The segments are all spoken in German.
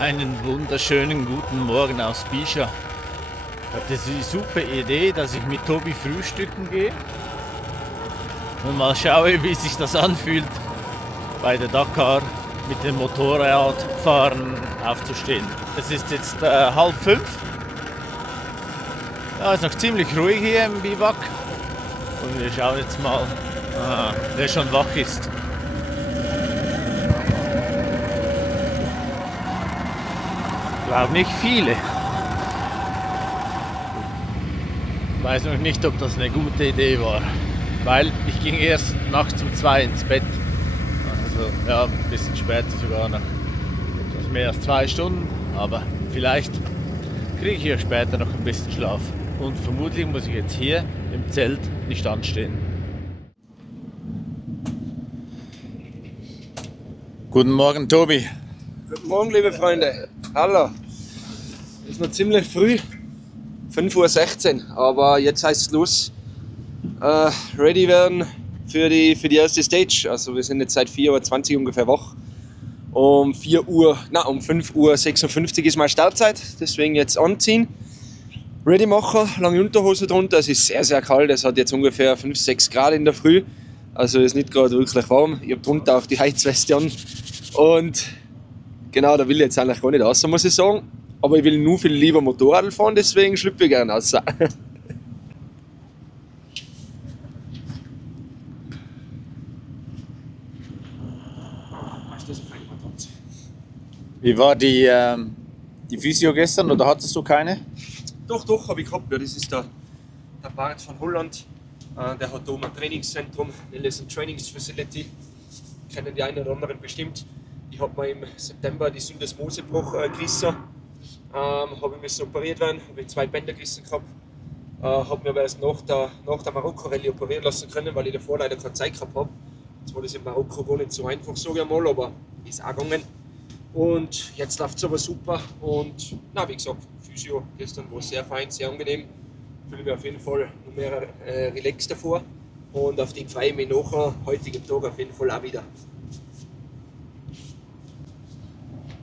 Einen wunderschönen guten Morgen aus Bischa. Ich habe die super Idee, dass ich mit Tobi frühstücken gehe und mal schaue, wie sich das anfühlt, bei der Dakar mit dem Motorradfahren aufzustehen. Es ist jetzt 4:30. Ja, ist noch ziemlich ruhig hier im Biwak und wir schauen jetzt mal, wer schon wach ist. Ich glaube nicht viele. Ich weiß noch nicht, ob das eine gute Idee war, weil ich ging erst nachts um 2 ins Bett. Also ja, ein bisschen später sogar, nach etwas mehr als 2 Stunden, aber vielleicht kriege ich hier später noch ein bisschen Schlaf. Und vermutlich muss ich jetzt hier im Zelt nicht anstehen. Guten Morgen, Tobi. Guten Morgen, liebe Freunde. Hallo. Es ist noch ziemlich früh, 5:16 Uhr, aber jetzt heißt es los. Ready werden für die erste Stage. Also wir sind jetzt seit 4:20 Uhr ungefähr wach. Um 5:56 Uhr ist meine Startzeit, deswegen jetzt anziehen. Ready machen, lange Unterhose drunter. Es ist sehr, sehr kalt. Es hat jetzt ungefähr 5, 6 Grad in der Früh. Also ist nicht gerade wirklich warm. Ich habe drunter auch die Heizweste an. Und genau, da will ich jetzt eigentlich gar nicht raus, muss ich sagen. Aber ich will nur viel lieber Motorrad fahren, deswegen schlüpfe ich gerne raus. Wie war die Physio gestern oder hattest du keine? Doch, habe ich gehabt. Ja, das ist der Bart von Holland. Der hat da oben ein Trainingszentrum, eine Lesson Trainings Facility. Kennen die einen oder anderen bestimmt. Ich habe mir im September die Syndesmosebruch gerissen. Habe ich müssen operiert werden, habe ich 2 Bänder gerissen gehabt. Habe mir aber erst nach der Marokko-Rallye operieren lassen können, weil ich davor leider keine Zeit gehabt habe. Jetzt war das in Marokko gar nicht so einfach, sage ich mal, aber ist auch gegangen. Und jetzt läuft es aber super und wie gesagt, Physio gestern war sehr fein, sehr angenehm. Ich fühle mich auf jeden Fall noch mehr relaxed davor und auf den freue ich mich nachher, heutigen Tag auf jeden Fall auch wieder.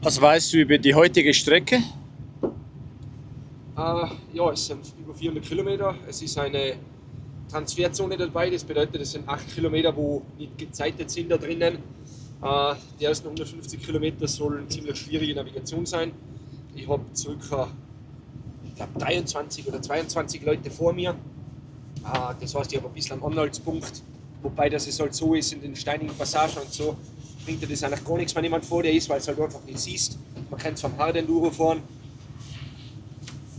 Was weißt du über die heutige Strecke? Ja, es sind über 400 Kilometer. Es ist eine Transferzone dabei, das bedeutet, es sind 8 Kilometer, wo nicht gezeitet sind da drinnen. Die ersten 150 Kilometer sollen ziemlich schwierige Navigation sein. Ich habe ca. 23 oder 22 Leute vor mir. Das heißt, ich habe ein bisschen einen Anhaltspunkt. Wobei das es halt so ist, in den steinigen Passagen und so bringt dir das eigentlich gar nichts, wenn jemand vor dir ist, weil es halt einfach nicht siehst. Man kann es vom Hard Enduro fahren.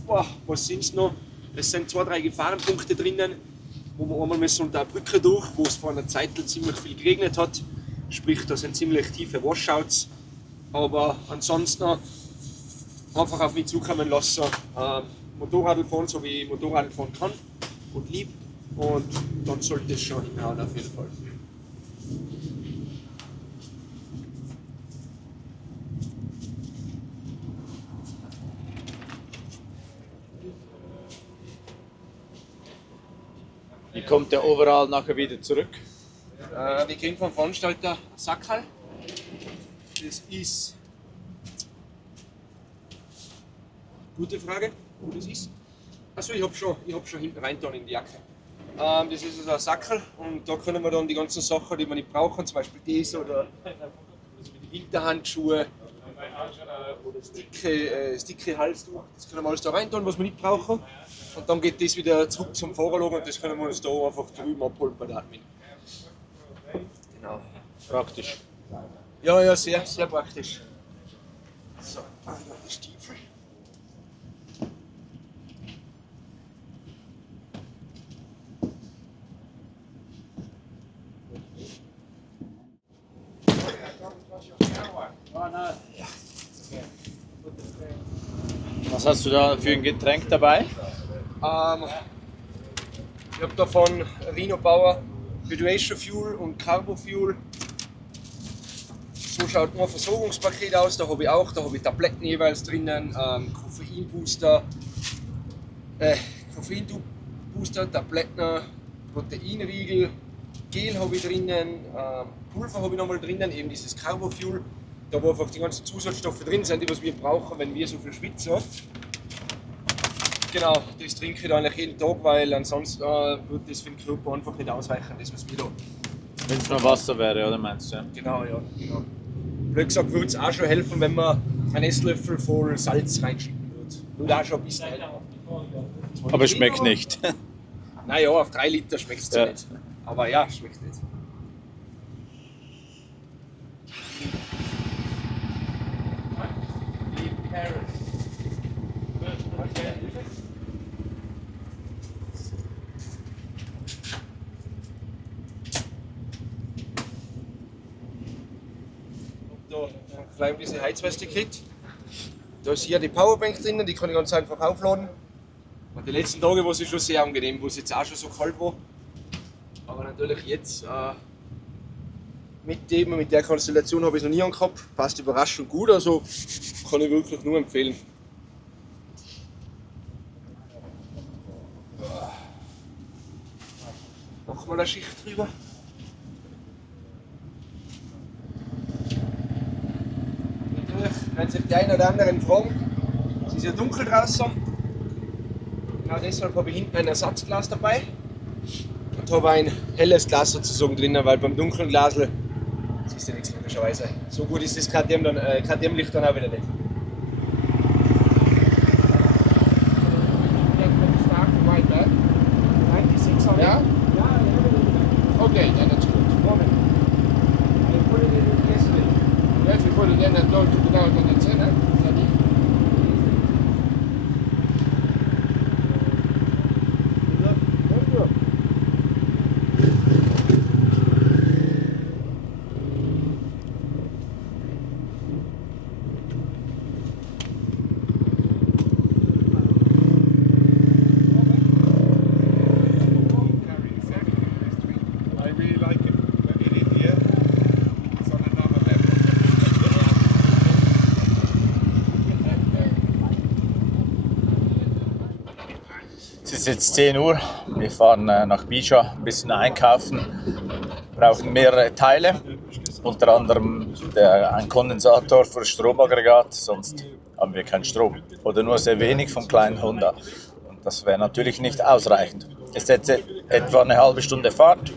Boah, was sind es noch? Es sind 2, 3 Gefahrenpunkte drinnen, wo wir einmal müssen unter eine Brücke durch, wo es vor einer Zeit ziemlich viel geregnet hat. Sprich, da sind ziemlich tiefe Washouts. Aber ansonsten einfach auf mich zukommen lassen. Motorrad fahren, so wie ich Motorrad fahren kann und lieb. Und dann sollte es schon hinhauen auf jeden Fall. Wie kommt der Overall nachher wieder zurück? Wir kriegen vom Veranstalter Sackerl. Das ist. Gute Frage, wo das ist. Achso, ich hab schon hinten rein in die Jacke. Das ist also ein Sackerl und da können wir dann die ganzen Sachen, die wir nicht brauchen, zum Beispiel das oder die Winterhandschuhe oder das dicke Halstuch, das können wir alles da rein tun, was wir nicht brauchen. Und dann geht das wieder zurück zum Fahrerlager und das können wir uns da einfach drüben abholen bei der Admin. Genau. Praktisch. Ja, sehr, sehr praktisch. So, die Stiefel. Was hast du da für ein Getränk dabei? Ich habe da von Rhino Power Hydration Fuel und Carbo Fuel. So schaut nur ein Versorgungspaket aus. Da habe ich Tabletten jeweils drinnen, Koffeinbooster, Tabletten, Proteinriegel, Gel habe ich drinnen, Pulver habe ich nochmal drinnen, eben dieses Carbo Fuel. Da wo einfach die ganzen Zusatzstoffe drin sind, die was wir brauchen, wenn wir so viel schwitzen. Genau, das trinke ich dann eigentlich jeden Tag, weil ansonsten wird das für den Körper einfach nicht ausreichen, das was wir da. Wenn es nur Wasser wäre, oder meinst du? Ja? Genau, ja. Genau. Blöd gesagt würde es auch schon helfen, wenn man einen Esslöffel voll Salz reinschicken würde. Würde auch schon ein bisschen helfen. Aber es schmeckt nicht. Naja, auf 3 Liter schmeckt es Ja. nicht. Aber ja, schmeckt nicht. Da gleich diese Heizweste gekriegt. Da ist hier die Powerbank drinnen, die kann ich ganz einfach aufladen. Und die letzten Tage war es schon sehr angenehm, wo es jetzt auch schon so kalt war. Aber natürlich jetzt mit der Konstellation habe ich es noch nie angehabt. Passt überraschend gut, also kann ich wirklich nur empfehlen. Noch mal eine Schicht drüber. Natürlich werden sich die einen oder anderen fragen, es ist ja dunkel draußen. Genau deshalb habe ich hinten ein Ersatzglas dabei und habe ein helles Glas sozusagen drinnen, weil beim dunklen Glas siehst du nichts logischerweise. So gut ist das KTM-Licht dann auch wieder nicht. Yeah? Okay, then it's good. If you put it in and don't took it out and it's in it, then I really like it when you're in here. It's on another level. Es ist jetzt 10 Uhr. Wir fahren nach Bija ein bisschen einkaufen. Brauchen mehrere Teile. Unter anderem ein Kondensator für das Stromaggregat, sonst haben wir keinen Strom. Oder nur sehr wenig vom kleinen Honda. Und das wäre natürlich nicht ausreichend. Es ist jetzt etwa eine halbe Stunde Fahrt.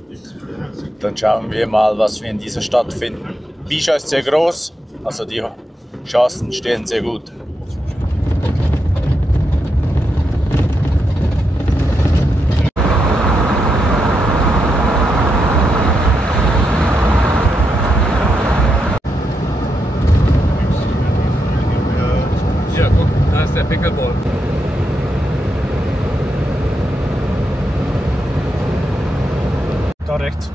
Dann schauen wir mal, was wir in dieser Stadt finden. Bija ist sehr groß, also die Chancen stehen sehr gut. Ja, guck, da ist der Pickleball. Da rechts.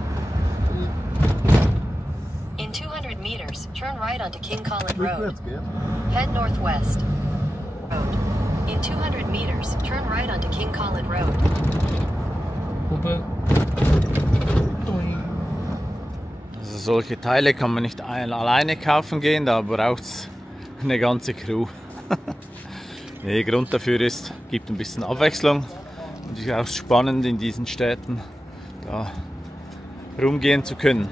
In 200 meters, turn right onto King Colin Road. Head northwest. Road. In 200 meters, turn right onto King Colin Road. Hupe. Also solche Teile kann man nicht alleine kaufen gehen, da braucht es eine ganze Crew. Der Grund dafür ist, gibt ein bisschen Abwechslung und ist auch spannend in diesen Städten da rumgehen zu können.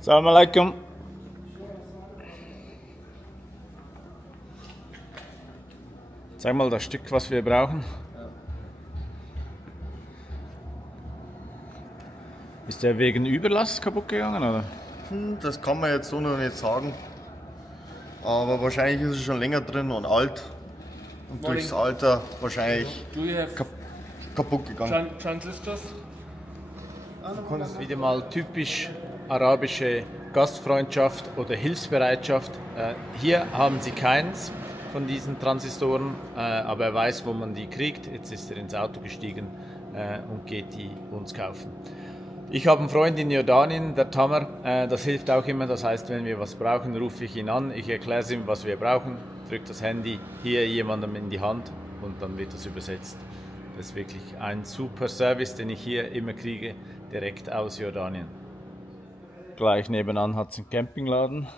Assalamu alaikum. Zeig mal das Stück, was wir brauchen. Ist der wegen Überlast kaputt gegangen, oder? Das kann man jetzt so noch nicht sagen. Aber wahrscheinlich ist es schon länger drin und alt. Und durchs Alter wahrscheinlich Do you have kaputt gegangen. transistors? Das ist wieder mal typisch arabische Gastfreundschaft oder Hilfsbereitschaft. Hier haben sie keins von diesen Transistoren, aber er weiß, wo man die kriegt. Jetzt ist er ins Auto gestiegen und geht die uns kaufen. Ich habe einen Freund in Jordanien, der Tamer, das hilft auch immer. Das heißt, wenn wir was brauchen, rufe ich ihn an, ich erkläre ihm, was wir brauchen, drücke das Handy hier jemandem in die Hand und dann wird das übersetzt. Das ist wirklich ein super Service, den ich hier immer kriege, direkt aus Jordanien. Gleich nebenan hat es einen Campingladen,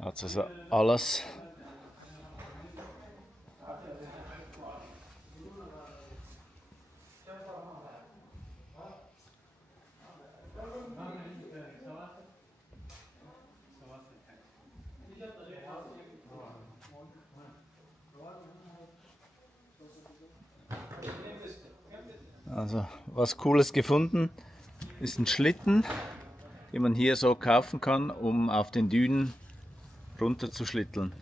hat also alles. Also was Cooles gefunden ist ein Schlitten, den man hier so kaufen kann, um auf den Dünen runter zu schlitteln.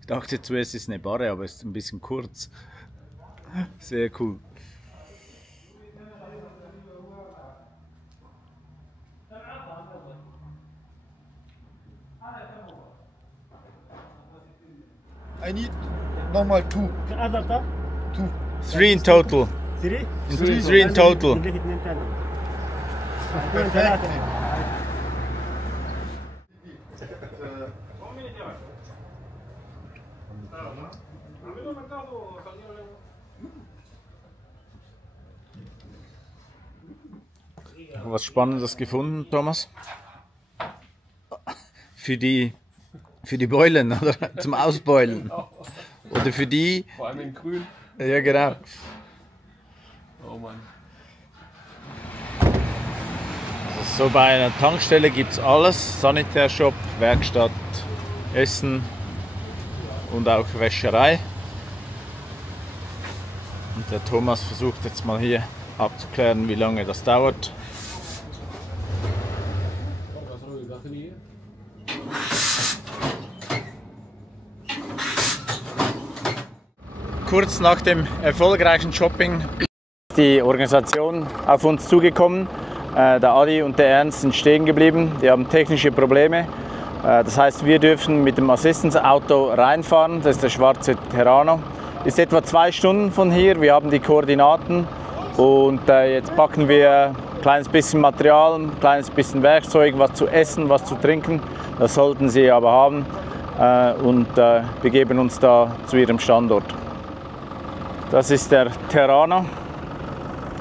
Ich dachte zuerst, es ist eine Barre, aber es ist ein bisschen kurz. Sehr cool. I need nochmal 2. 3 in total. Three in total. Perfekt. Was Spannendes gefunden, Thomas? Für die Beulen oder zum Ausbeulen. Oder für die. Vor allem in grün. Ja, genau. Oh Mann. So bei einer Tankstelle gibt es alles: Sanitärshop, Werkstatt, Essen und auch Wäscherei. Und der Thomas versucht jetzt mal hier abzuklären, wie lange das dauert. Kurz nach dem erfolgreichen Shopping ist die Organisation auf uns zugekommen. Der Adi und der Ernst sind stehen geblieben, die haben technische Probleme. Das heißt, wir dürfen mit dem Assistance-Auto reinfahren, das ist der schwarze Terrano. Ist etwa 2 Stunden von hier, wir haben die Koordinaten und jetzt packen wir ein kleines bisschen Material, ein kleines bisschen Werkzeug, was zu essen, was zu trinken. Das sollten sie aber haben und begeben uns da zu ihrem Standort. Das ist der Terrano,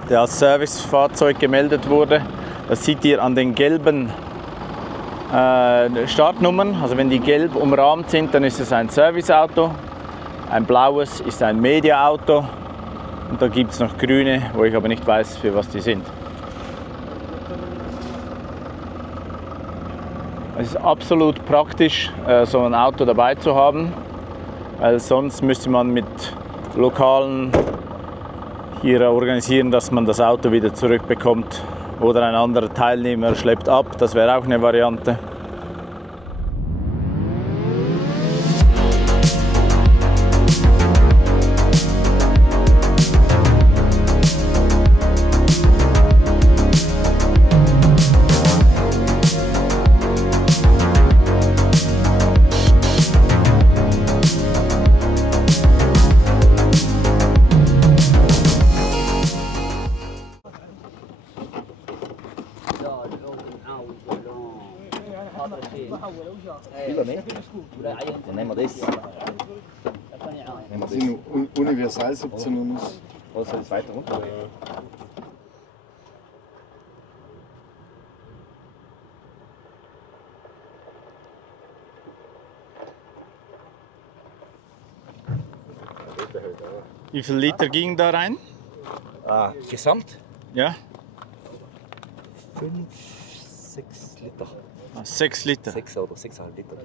der als Servicefahrzeug gemeldet wurde. Das seht ihr an den gelben Startnummern. Also wenn die gelb umrahmt sind, dann ist es ein Serviceauto. Ein blaues ist ein Mediaauto. Und da gibt es noch grüne, wo ich aber nicht weiß, für was die sind. Es ist absolut praktisch, so ein Auto dabei zu haben, weil sonst müsste man mit Lokalen hier organisieren, dass man das Auto wieder zurückbekommt oder ein anderer Teilnehmer schleppt ab. Das wäre auch eine Variante. Dann nehmen wir das. Das sind Universalsubventionen. Was soll das weiter runter? Wie viel Liter ging da rein? Gesamt Ja, 5, 6 Liter. 6 Liter. 6 oder 6,5 Liter.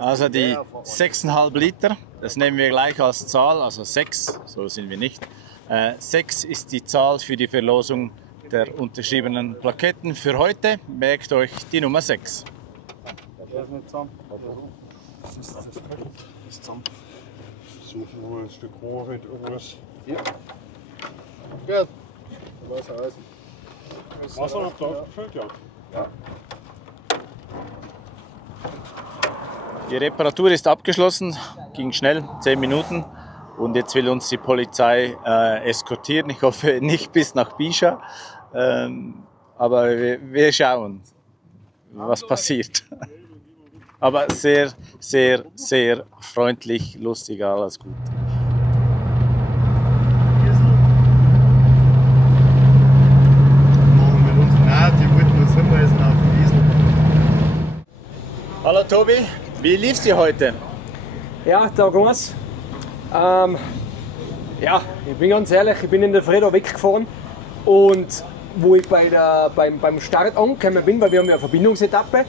Also die 6,5 Liter, das nehmen wir gleich als Zahl, also 6, so sind wir nicht. 6 ist die Zahl für die Verlosung der unterschriebenen Plaketten für heute. Merkt euch die Nummer 6. Das ist zusammen. Suchen wir mal ein Stück Rohre mit irgendwas. Hier. Gut. Wasser aus. Wasser noch drauf gefüllt, ja. Die Reparatur ist abgeschlossen, ging schnell, 10 Minuten. Und jetzt will uns die Polizei eskortieren. Ich hoffe nicht bis nach Bischa, aber wir schauen, was passiert. Aber sehr, sehr, sehr freundlich, lustig, alles gut. Mit uns Rat, die wollten uns hinweisen auf den Wiesel. Hallo Tobi, wie lief's dir heute? Ja, da geht's. Ja, ich bin ganz ehrlich, ich bin in der Früh da weggefahren und wo ich beim Start angekommen bin, weil wir haben ja eine Verbindungsetappe,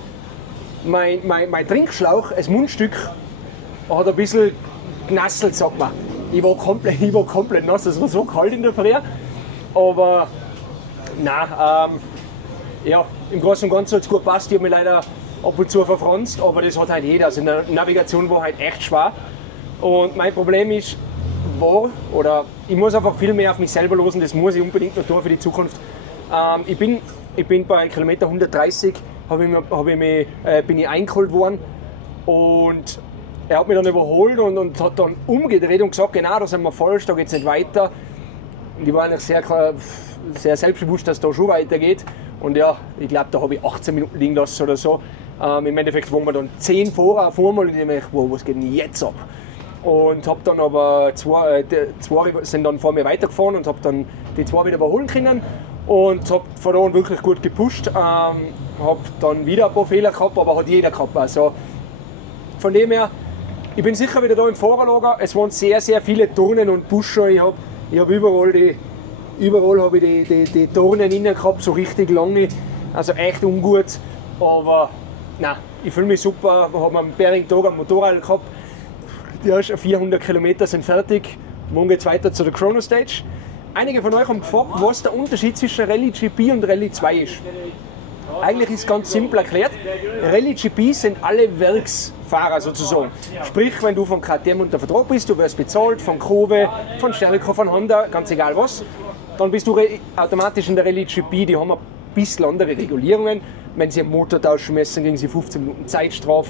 mein Trinkschlauch, das Mundstück, hat ein bisschen genasselt, sagt man. Ich war komplett nass, es war so kalt in der Früh. aber nein, ja, im Großen und Ganzen hat es gut gepasst. Ich habe mich leider ab und zu verfranst, aber das hat halt jeder. Also in der Navigation war halt echt schwer. Und mein Problem ist, ich muss einfach viel mehr auf mich selber losen, das muss ich unbedingt noch tun für die Zukunft. Ich bin bei Kilometer 130 bin ich eingeholt worden und er hat mich dann überholt und hat dann umgedreht und gesagt, genau, da sind wir falsch, da geht es nicht weiter. Und ich war eigentlich sehr selbstbewusst, dass es da schon weitergeht. Und ja, ich glaube, da habe ich 18 Minuten liegen lassen oder so. Im Endeffekt waren wir dann 10 Fahrer auf einmal und ich dachte, wow, was geht denn jetzt ab? Und habe dann aber zwei sind dann vor mir weitergefahren und habe dann die zwei wieder überholen können und habe von da an wirklich gut gepusht. Habe dann wieder ein paar Fehler gehabt, aber hat jeder gehabt. Also von dem her, ich bin sicher wieder da im Fahrerlager. Es waren sehr, sehr viele Turnen und Pusher. Ich habe überall habe ich die Turnen innen gehabt, so richtig lange. Also echt ungut. Aber nein, ich fühle mich super. Wir haben am Bering-Tag ein Motorrad gehabt. Die ersten 400 Kilometer sind fertig. Morgen geht es weiter zu der Chrono Stage. Einige von euch haben gefragt, was der Unterschied zwischen Rallye GP und Rallye 2 ist. Eigentlich ist es ganz simpel erklärt. Rallye GP sind alle Werksfahrer sozusagen. Sprich, wenn du von KTM unter Vertrag bist, du wirst bezahlt von Kobe, von Stelco, von Honda, ganz egal was, dann bist du automatisch in der Rallye GP. Die haben ein bisschen andere Regulierungen. Wenn sie einen Motor tauschen müssen, kriegen sie 15 Minuten Zeitstrafe.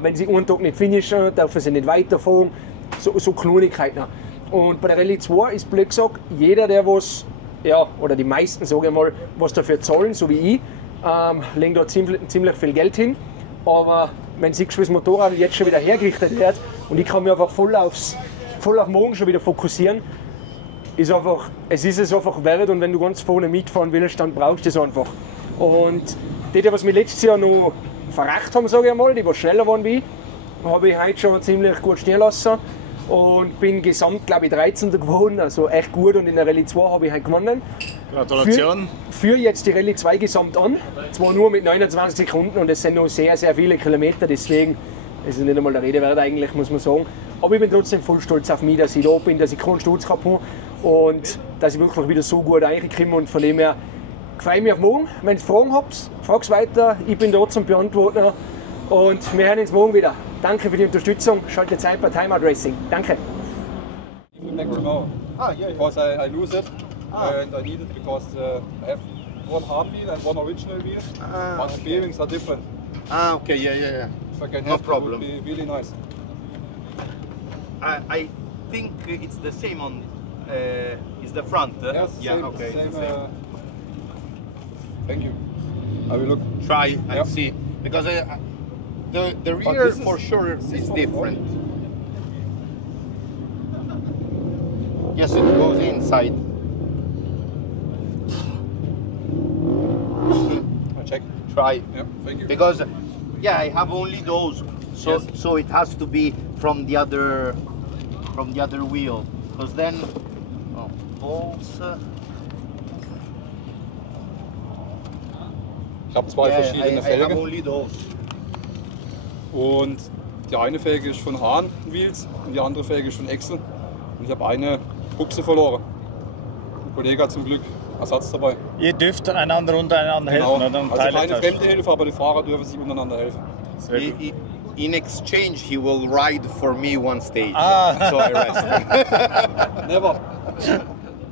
Wenn sie einen Tag nicht finishen, dürfen sie nicht weiterfahren. So Kleinigkeiten. Und bei der Rallye 2 ist blöd gesagt, jeder, der was, ja, oder die meisten, sage ich mal, was dafür zahlen, so wie ich, legen da ziemlich viel Geld hin. Aber wenn siehst, wie das Motorrad jetzt schon wieder hergerichtet wird und ich kann mich einfach voll auf morgen schon wieder fokussieren, es ist es einfach wert, und wenn du ganz vorne mitfahren willst, dann brauchst du es einfach. Und die, was mir letztes Jahr noch verrecht haben, sage ich mal, die was schneller waren wie ich, habe ich heute schon ziemlich gut stehen lassen und bin gesamt, glaube ich, 13. geworden, also echt gut, und in der Rallye 2 habe ich heute gewonnen. Gratulation. Für jetzt die Rallye 2 gesamt an, zwar nur mit 29 Sekunden und es sind noch sehr, sehr viele Kilometer, deswegen ist es nicht einmal der Rede wert eigentlich, muss man sagen. Aber ich bin trotzdem voll stolz auf mich, dass ich da bin, dass ich keinen Sturz gehabt habe und dass ich wirklich wieder so gut reingekommen, und von dem her freue ich mich auf morgen. Wenn ihr Fragen habt, fragt es weiter, ich bin da zum Beantworten und wir hören uns morgen wieder. Danke für die Unterstützung, schaltet Zeit bei Time Out Racing. Danke. Because I lose it and I need it because I have one hard wheel and one original wheel, but the bearings are different. Okay, yeah. If I can No have problem. it would be really nice. I think it's the same on, is the front? Yes, yeah, same, okay. same, it's the same. thank you. I will look. Try and Yep. see, because the But rear this is- for sure this is is from different. Yes, it goes inside. I check. Try, Yeah, thank you. because yeah, I have only those, so Yes. so it has to be from the other wheel, because then bolts. Ich habe zwei Yeah, verschiedene I have Felgen only those. und die eine Felge ist von Hahn Wheels und die andere Felge ist von Excel. Und ich habe eine Buchse verloren. Ein Kollege hat zum Glück Ersatz dabei. Ihr dürft einander untereinander Genau. helfen, oder? Also keine fremde Hilfe, aber die Fahrer dürfen sich untereinander helfen. In exchange, he will ride for me one stage. So I rest. Never.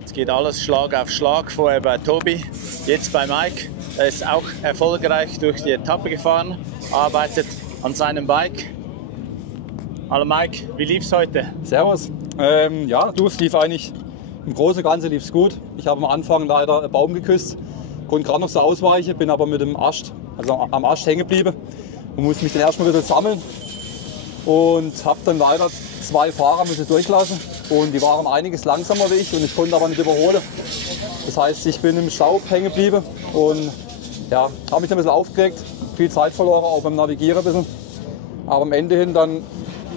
Es geht alles Schlag auf Schlag, vorher bei Tobi, jetzt bei Mike. Er ist auch erfolgreich durch die Etappe gefahren, arbeitet an seinem Bike. Hallo Mike, wie lief's heute? Servus. Ja, es lief eigentlich im Großen und Ganzen lief's gut. Ich habe am Anfang leider einen Baum geküsst, konnte gerade noch so ausweichen, bin aber mit dem Ast, also am Ast hängen geblieben und musste mich dann erstmal wieder sammeln und habe dann leider zwei Fahrer müssen durchlassen und die waren einiges langsamer wie ich und ich konnte aber nicht überholen. Das heißt, ich bin im Staub hängen geblieben und ja, habe mich dann ein bisschen aufgeregt, viel Zeit verloren, auch beim Navigieren ein bisschen. Aber am Ende hin dann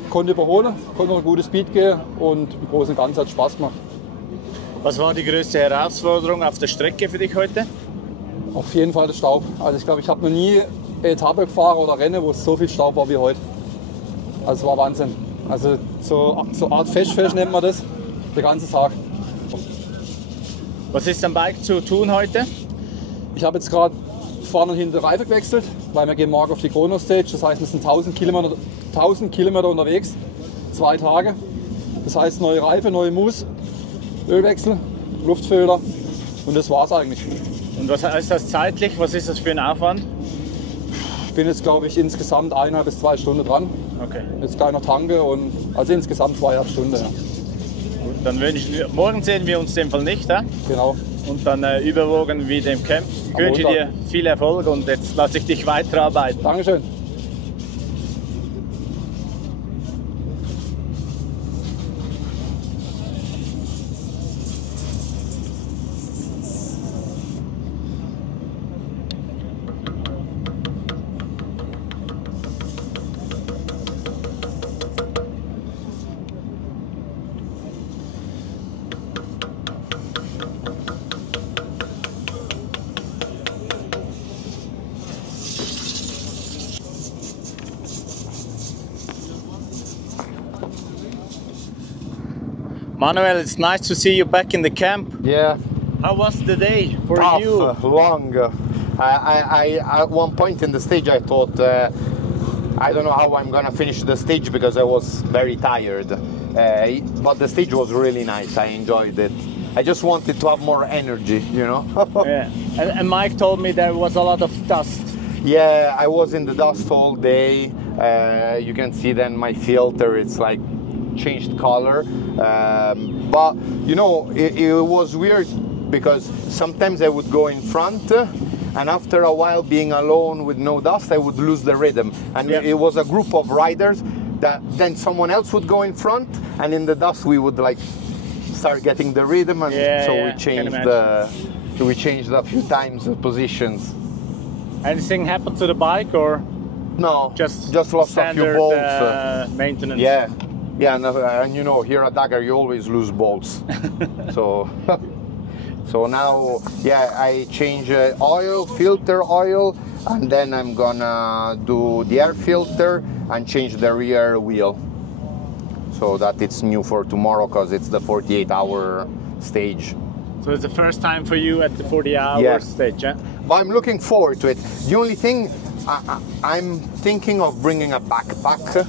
konnte überholen, konnte noch ein gutes Speed gehen und im Großen und Ganzen hat es Spaß gemacht. Was war die größte Herausforderung auf der Strecke für dich heute? Auf jeden Fall der Staub. Also ich glaube, ich habe noch nie eine Etappe gefahren oder Rennen, wo es so viel Staub war wie heute. Also es war Wahnsinn. Also so Art Fest nennt man das, der ganze Tag. Was ist am Bike zu tun heute? Ich habe jetzt gerade vorne und hinten Reifen gewechselt, weil wir gehen morgen auf die Chrono Stage. Das heißt, wir sind 1000 Kilometer unterwegs, 2 Tage. Das heißt, neue Reifen, neue Mousse, Ölwechsel, Luftfilter und das war's eigentlich. Und was heißt das zeitlich? Was ist das für ein Aufwand? Ich bin jetzt, glaube ich, insgesamt 1,5 bis 2 Stunden dran. Okay. Jetzt gleich noch tanke und also insgesamt 2,5 Stunden. Ja. Gut, dann morgen sehen wir uns in dem Fall nicht, ja? Genau. Und dann überwogen wieder im Camp. Ich wünsche dir viel Erfolg und jetzt lasse ich dich weiterarbeiten. Dankeschön. Manuel, it's nice to see you back in the camp. Yeah. How was the day for Tough, you? Long. I at one point in the stage I thought I don't know how I'm gonna finish the stage because I was very tired. But the stage was really nice. I enjoyed it. I just wanted to have more energy, you know. Yeah. And Mike told me there was a lot of dust. Yeah, I was in the dust all day. You can see then my filter, it's like changed color. But you know, it was weird because sometimes I would go in front and after a while being alone with no dust, I would lose the rhythm. And yeah. It was a group of riders that then someone else would go in front and in the dust we would like start getting the rhythm, and we changed a few times the positions. Anything happened to the bike or? No, just lost standard, a few bolts. Maintenance. Yeah, no, and you know, here at Dakar you always lose bolts. So now, yeah, I change oil, filter oil, and then I'm gonna do the air filter and change the rear wheel so that it's new for tomorrow because it's the 48-hour stage. So it's the first time for you at the 40-hour stage, yeah? But I'm looking forward to it. The only thing, I'm thinking of bringing a backpack.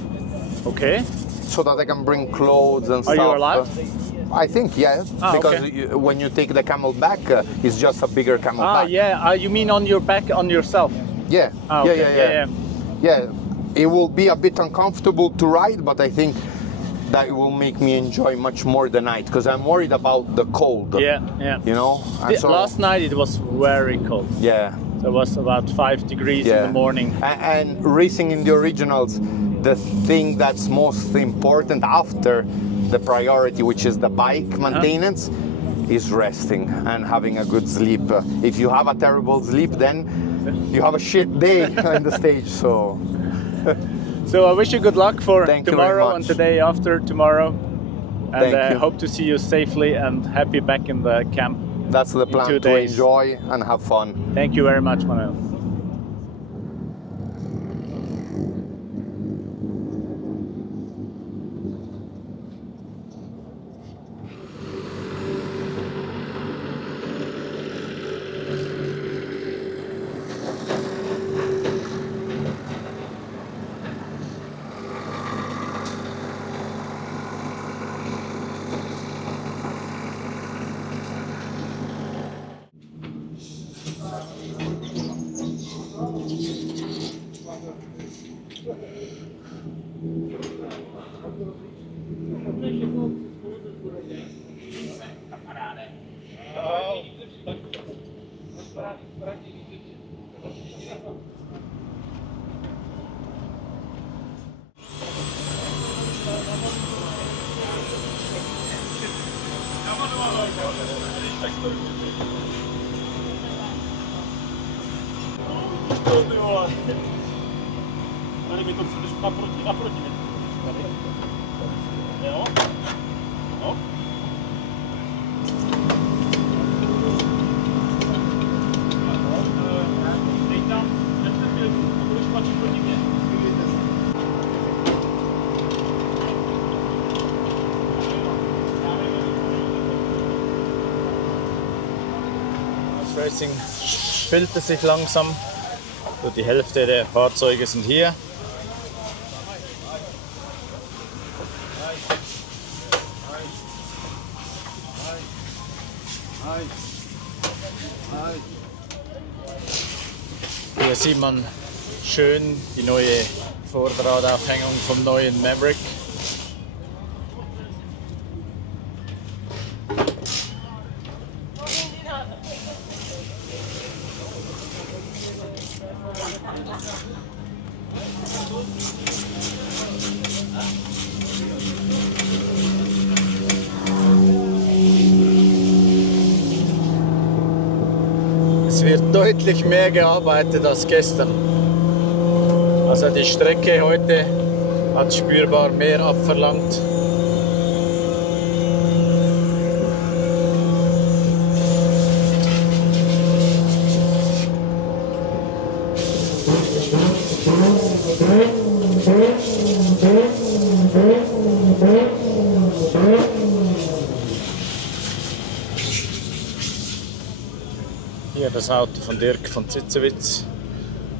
Okay. So that I can bring clothes and stuff. Are you allowed? I think, yeah. Because okay. When you take the camel back, it's just a bigger camel back. Yeah. You mean on your back, on yourself? Yeah. Okay. Yeah. It will be a bit uncomfortable to ride, but I think that it will make me enjoy much more the night because I'm worried about the cold. Yeah. You know? Last night it was very cold. Yeah. So it was about 5 degrees in the morning. And racing in the originals, the thing that's most important after the priority, which is the bike maintenance, is resting and having a good sleep. If you have a terrible sleep, then you have a shit day on the stage. So I wish you good luck for tomorrow and the day after tomorrow. And I hope to see you safely and happy back in the camp. That's the plan, to enjoy and have fun. Thank you very much, Manuel. Racing filtert sich langsam. So, die Hälfte der Fahrzeuge sind hier. Hier sieht man schön die neue Vorderradaufhängung vom neuen Maverick. Es wird deutlich mehr gearbeitet als gestern. Also die Strecke heute hat spürbar mehr abverlangt. Hier das Auto von Dirk von Zitzewitz,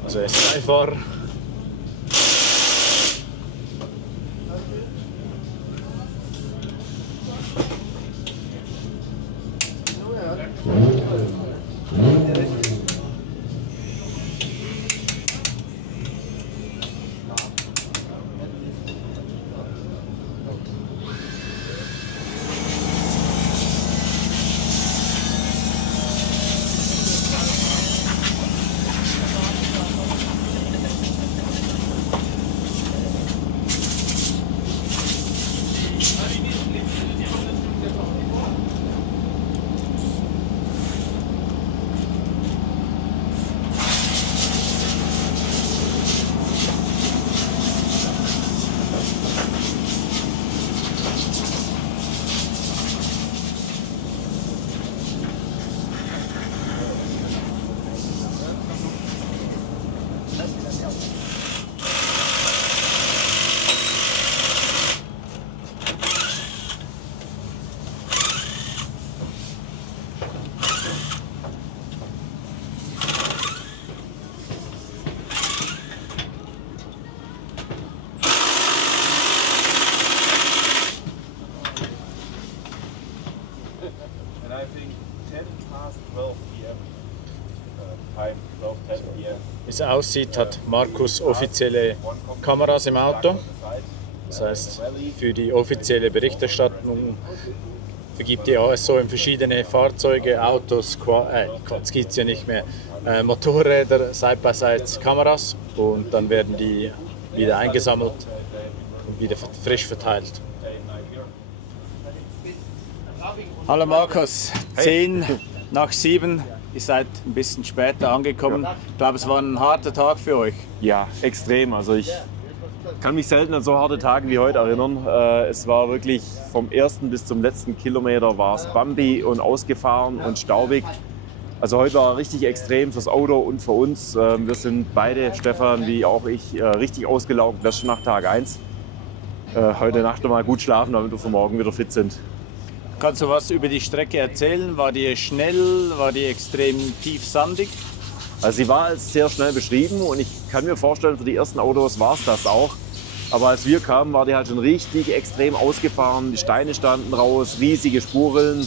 also S3-Fahrer. Wie es aussieht, hat Markus offizielle Kameras im Auto. Das heißt, für die offizielle Berichterstattung vergibt die ASO in verschiedene Fahrzeuge, Autos, Quads gibt es ja nicht mehr, Motorräder, Side-by-Side Kameras und dann werden die wieder eingesammelt und wieder frisch verteilt. Hallo Markus, 6:10. Ihr seid ein bisschen später angekommen. Ich glaube, es war ein harter Tag für euch. Ja, extrem. Also ich kann mich selten an so harte Tage wie heute erinnern. Es war wirklich vom ersten bis zum letzten Kilometer war es Bambi und ausgefahren und staubig. Also heute war richtig extrem fürs Auto und für uns. Wir sind beide, Stefan wie auch ich, richtig ausgelaugt. Das schon nach Tag 1. Heute Nacht noch mal gut schlafen, damit wir für morgen wieder fit sind. Kannst du was über die Strecke erzählen? War die schnell? War die extrem tiefsandig? Also sie war als sehr schnell beschrieben und ich kann mir vorstellen, für die ersten Autos war es das auch. Aber als wir kamen, war die halt schon richtig extrem ausgefahren. Die Steine standen raus, riesige Spurrillen.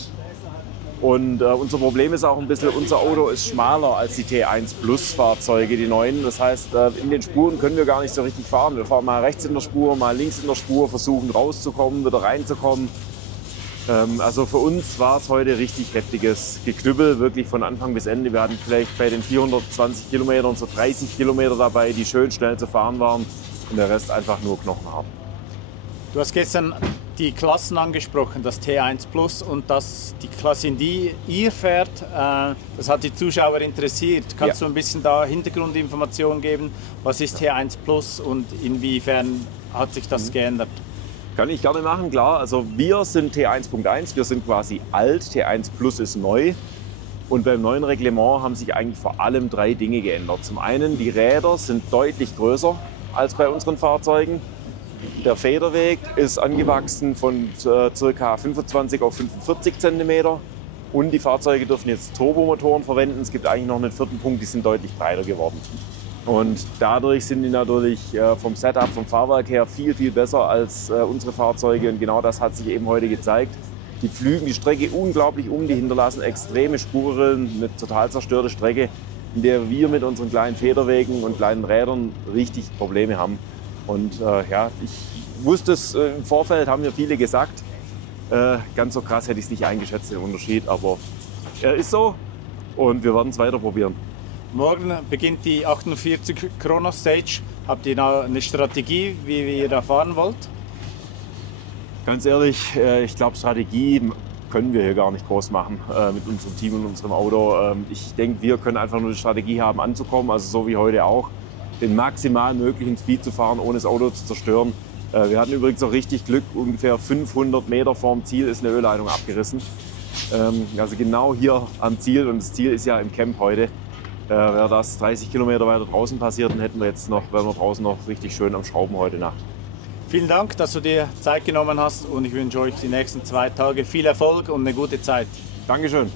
Und unser Problem ist auch ein bisschen, unser Auto ist schmaler als die T1 Plus Fahrzeuge, die neuen. Das heißt, in den Spuren können wir gar nicht so richtig fahren. Wir fahren mal rechts in der Spur, mal links in der Spur, versuchen rauszukommen, wieder reinzukommen. Also für uns war es heute richtig heftiges Geknüppel, wirklich von Anfang bis Ende. Wir hatten vielleicht bei den 420 Kilometern so 30 Kilometer dabei, die schön schnell zu fahren waren und der Rest einfach nur knochenhart. Du hast gestern die Klassen angesprochen, das T1 Plus und die Klasse, in die ihr fährt, das hat die Zuschauer interessiert. Kannst du ein bisschen da Hintergrundinformationen geben? Was ist T1 Plus und inwiefern hat sich das geändert? Kann ich gerne machen, klar. Also wir sind T1.1, wir sind quasi alt, T1 Plus ist neu. Und beim neuen Reglement haben sich eigentlich vor allem 3 Dinge geändert. Zum einen, die Räder sind deutlich größer als bei unseren Fahrzeugen. Der Federweg ist angewachsen von ca. 25 auf 45 cm. Und die Fahrzeuge dürfen jetzt Turbomotoren verwenden. Es gibt eigentlich noch einen vierten Punkt, die sind deutlich breiter geworden. Und dadurch sind die natürlich vom Setup, vom Fahrwerk her viel, viel besser als unsere Fahrzeuge. Und genau das hat sich eben heute gezeigt. Die pflügen die Strecke unglaublich um, die hinterlassen extreme Spurrillen, eine total zerstörte Strecke, in der wir mit unseren kleinen Federwegen und kleinen Rädern richtig Probleme haben. Und ja, ich wusste es im Vorfeld, haben mir viele gesagt. Ganz so krass hätte ich es nicht eingeschätzt, den Unterschied, aber er ist so und wir werden es weiter probieren. Morgen beginnt die 48 Chrono Stage. Habt ihr da eine Strategie, wie ihr da fahren wollt? Ganz ehrlich, ich glaube, Strategie können wir hier gar nicht groß machen mit unserem Team und unserem Auto. Ich denke, wir können einfach nur die Strategie haben, anzukommen, also so wie heute auch, den maximal möglichen Speed zu fahren, ohne das Auto zu zerstören. Wir hatten übrigens auch richtig Glück, ungefähr 500 Meter vorm Ziel ist eine Ölleitung abgerissen. Also genau hier am Ziel, und das Ziel ist ja im Camp heute. Wäre das 30 Kilometer weiter draußen passiert, dann wären wir draußen noch richtig schön am Schrauben heute Nacht. Vielen Dank, dass du dir Zeit genommen hast, und ich wünsche euch die nächsten 2 Tage viel Erfolg und eine gute Zeit. Dankeschön.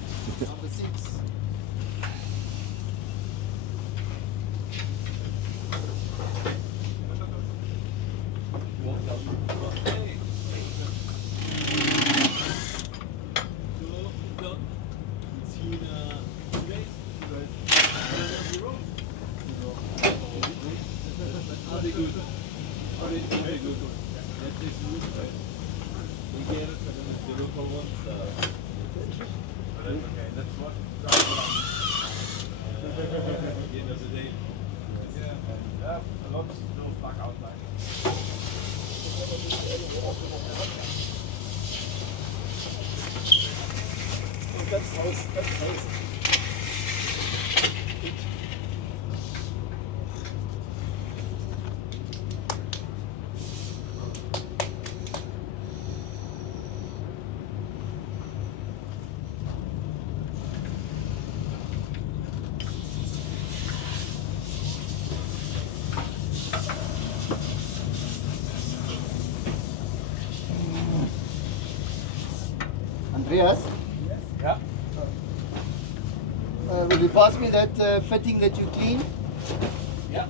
Andreas? Yeah. Will you pass me that fitting that you cleaned? Yeah.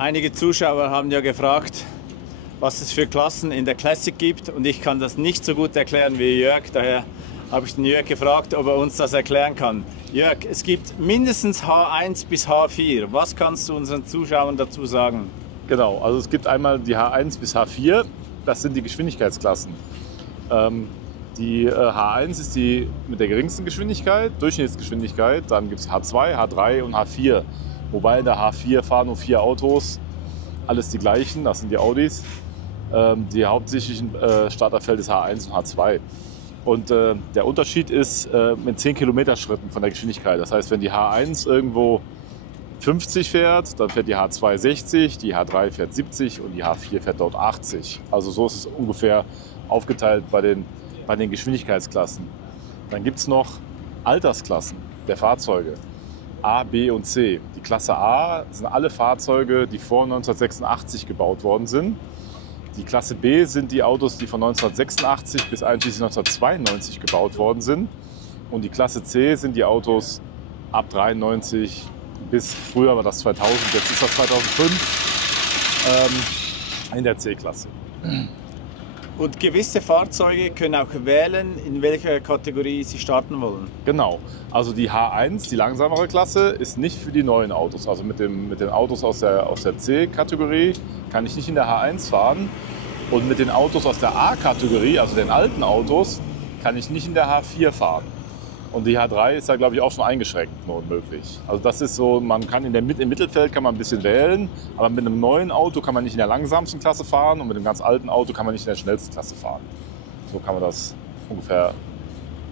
Einige Zuschauer haben ja gefragt, was es für Klassen in der Classic gibt, und ich kann das nicht so gut erklären wie Jörg. Daher habe ich den Jörg gefragt, ob er uns das erklären kann. Jörg, es gibt mindestens H1 bis H4. Was kannst du unseren Zuschauern dazu sagen? Genau, also es gibt einmal die H1 bis H4, das sind die Geschwindigkeitsklassen. Die H1 ist die mit der geringsten Geschwindigkeit, Durchschnittsgeschwindigkeit, dann gibt es H2, H3 und H4. Wobei in der H4 fahren nur 4 Autos, alles die gleichen, das sind die Audis. Die hauptsächlichen Starterfeld ist H1 und H2. Und der Unterschied ist mit 10 Kilometer Schritten von der Geschwindigkeit. Das heißt, wenn die H1 irgendwo 50 fährt, dann fährt die H2 60, die H3 fährt 70 und die H4 fährt dort 80. Also so ist es ungefähr aufgeteilt bei den Geschwindigkeitsklassen. Dann gibt es noch Altersklassen der Fahrzeuge. A, B und C. Die Klasse A sind alle Fahrzeuge, die vor 1986 gebaut worden sind. Die Klasse B sind die Autos, die von 1986 bis einschließlich 1992 gebaut worden sind. Und die Klasse C sind die Autos ab 93 bis früher war das 2000, jetzt ist das 2005 in der C-Klasse. Und gewisse Fahrzeuge können auch wählen, in welcher Kategorie sie starten wollen. Genau. Also die H1, die langsamere Klasse, ist nicht für die neuen Autos. Also mit den Autos aus der C-Kategorie kann ich nicht in der H1 fahren. Und mit den Autos aus der A-Kategorie, also den alten Autos, kann ich nicht in der H4 fahren. Und die H3 ist da, glaube ich, auch schon eingeschränkt nur möglich. Also das ist so, man kann im Mittelfeld kann man ein bisschen wählen, aber mit einem neuen Auto kann man nicht in der langsamsten Klasse fahren und mit einem ganz alten Auto kann man nicht in der schnellsten Klasse fahren. So kann man das ungefähr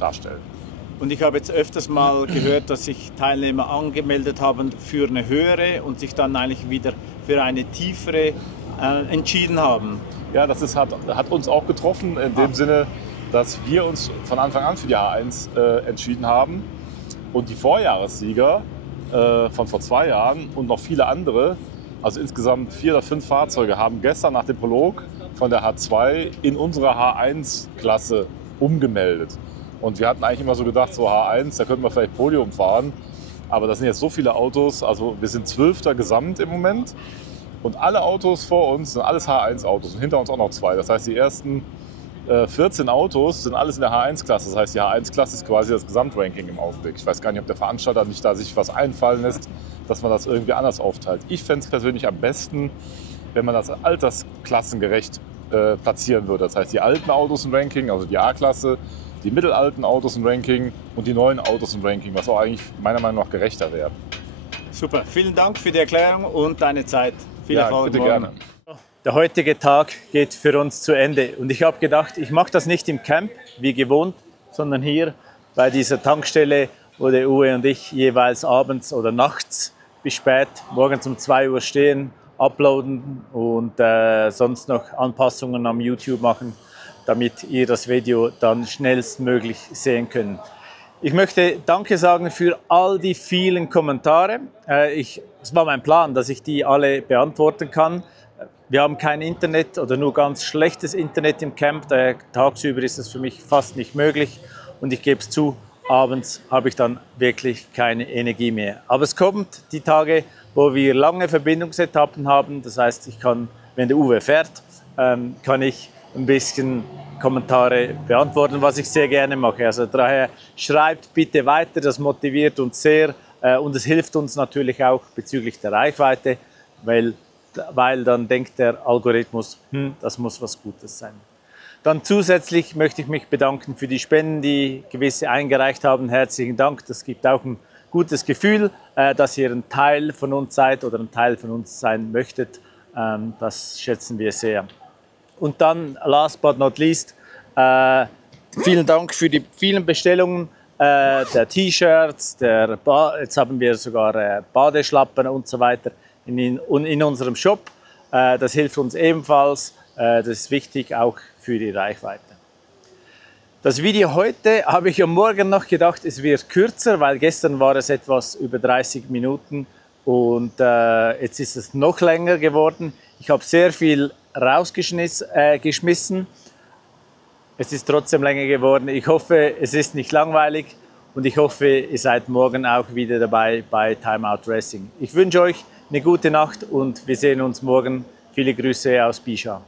darstellen. Und ich habe jetzt öfters mal gehört, dass sich Teilnehmer angemeldet haben für eine höhere und sich dann eigentlich wieder für eine tiefere entschieden haben. Ja, das hat uns auch getroffen in dem Sinne, dass wir uns von Anfang an für die H1 entschieden haben und die Vorjahressieger von vor 2 Jahren und noch viele andere, also insgesamt 4 oder 5 Fahrzeuge, haben gestern nach dem Prolog von der H2 in unsere H1-Klasse umgemeldet. Und wir hatten eigentlich immer so gedacht, so H1, da könnten wir vielleicht Podium fahren, aber das sind jetzt so viele Autos, also wir sind 12. Gesamt im Moment und alle Autos vor uns sind alles H1-Autos und hinter uns auch noch 2. Das heißt, die ersten 14 Autos sind alles in der H1-Klasse. Das heißt, die H1-Klasse ist quasi das Gesamtranking im Augenblick. Ich weiß gar nicht, ob der Veranstalter nicht da sich was einfallen lässt, dass man das irgendwie anders aufteilt. Ich fände es persönlich am besten, wenn man das altersklassengerecht platzieren würde. Das heißt, die alten Autos im Ranking, also die A-Klasse, die mittelalten Autos im Ranking und die neuen Autos im Ranking, was auch eigentlich meiner Meinung nach gerechter wäre. Super, vielen Dank für die Erklärung und deine Zeit. Viel Erfolg bitte morgen. gerne. Der heutige Tag geht für uns zu Ende und ich habe gedacht, ich mache das nicht im Camp, wie gewohnt, sondern hier bei dieser Tankstelle, wo der Uwe und ich jeweils abends oder nachts bis spät, morgens um 2 Uhr stehen, uploaden und sonst noch Anpassungen am YouTube machen, damit ihr das Video dann schnellstmöglich sehen könnt. Ich möchte Danke sagen für all die vielen Kommentare. Es war mein Plan, dass ich die alle beantworten kann. Wir haben kein Internet oder nur ganz schlechtes Internet im Camp. Tagsüber ist es für mich fast nicht möglich. Und ich gebe es zu, abends habe ich dann wirklich keine Energie mehr. Aber es kommt die Tage, wo wir lange Verbindungsetappen haben. Das heißt, ich kann, wenn der Uwe fährt, kann ich ein bisschen Kommentare beantworten, was ich sehr gerne mache. Also daher schreibt bitte weiter, das motiviert uns sehr. Und es hilft uns natürlich auch bezüglich der Reichweite, weil dann denkt der Algorithmus, das muss was Gutes sein. Dann zusätzlich möchte ich mich bedanken für die Spenden, die gewisse eingereicht haben. Herzlichen Dank. Das gibt auch ein gutes Gefühl, dass ihr ein Teil von uns seid oder ein Teil von uns sein möchtet. Das schätzen wir sehr. Und dann, last but not least, vielen Dank für die vielen Bestellungen der T-Shirts, jetzt haben wir sogar Badeschlappen und so weiter in unserem Shop. Das hilft uns ebenfalls. Das ist wichtig auch für die Reichweite. Das Video heute habe ich am Morgen noch gedacht, es wird kürzer, weil gestern war es etwas über 30 Minuten und jetzt ist es noch länger geworden. Ich habe sehr viel rausgeschmissen. Es ist trotzdem länger geworden. Ich hoffe, es ist nicht langweilig und ich hoffe, ihr seid morgen auch wieder dabei bei Time Out Racing. Ich wünsche euch eine gute Nacht und wir sehen uns morgen. Viele Grüße aus Bischa.